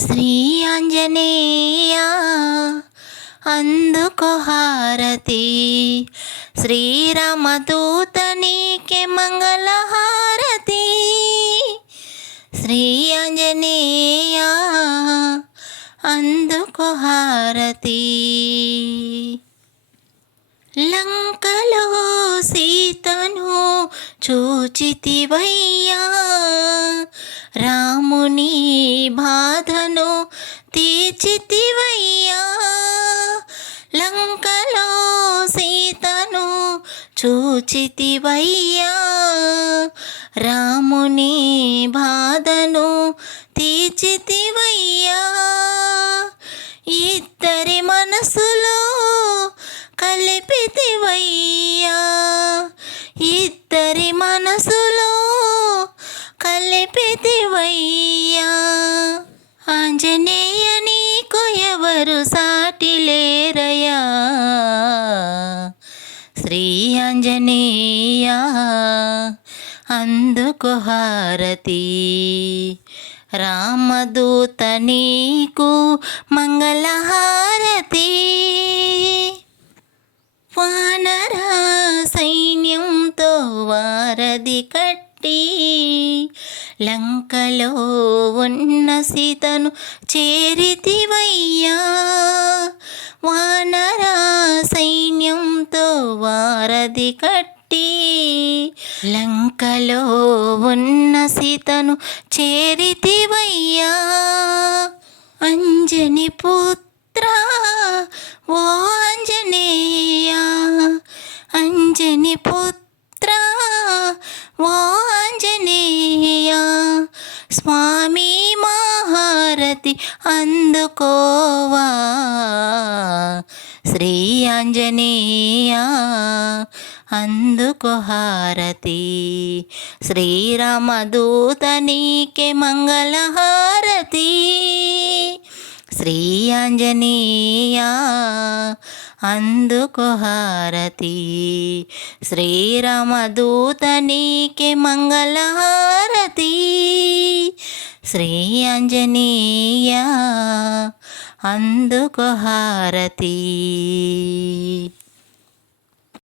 శ్రీ ఆంజనేయ అందుకో హారతి. శ్రీరామదూత నీకే మంగళహారతి. శ్రీ ఆంజనేయ అందుకో హారతి. లంకలో సీతను చూచితివయ్యా రాముని బాధను తీర్చితివయ్యా. లంకలో సీతను చూచితివయ్యా. రాముని బాధను తీర్చితివయ్యా. ఇద్దరి మనసులో కలిపితివయ్యా. ఇద్దరి మనసులో కలిపితివయ్యా. శ్రీ ఆంజనేయ అందుకు హారతి. రామదూత నీకు మంగళహారతి. వానర సైన్యంతో వారధి కట్టి లంకలో ఉన్న సీతను చేరితివయ్యా. గది కట్టి లంకలో ఉన్న సీతను చేరితివయ్యా. అంజని పుత్ర ఓ అంజనేయ అంజని పుత్ర ఓ అంజనేయ స్వామి మహారతి అందుకోవా. శ్రీ ఆంజనేయ అందుకు హారతి. శ్రీరామదూత నీకే మంగళహారతి. శ్రీ ఆంజనేయ అందుకు హారతి. శ్రీరామదూత నీకే మంగళహారతి. శ్రీ ఆంజనేయ అందుకు హారతి.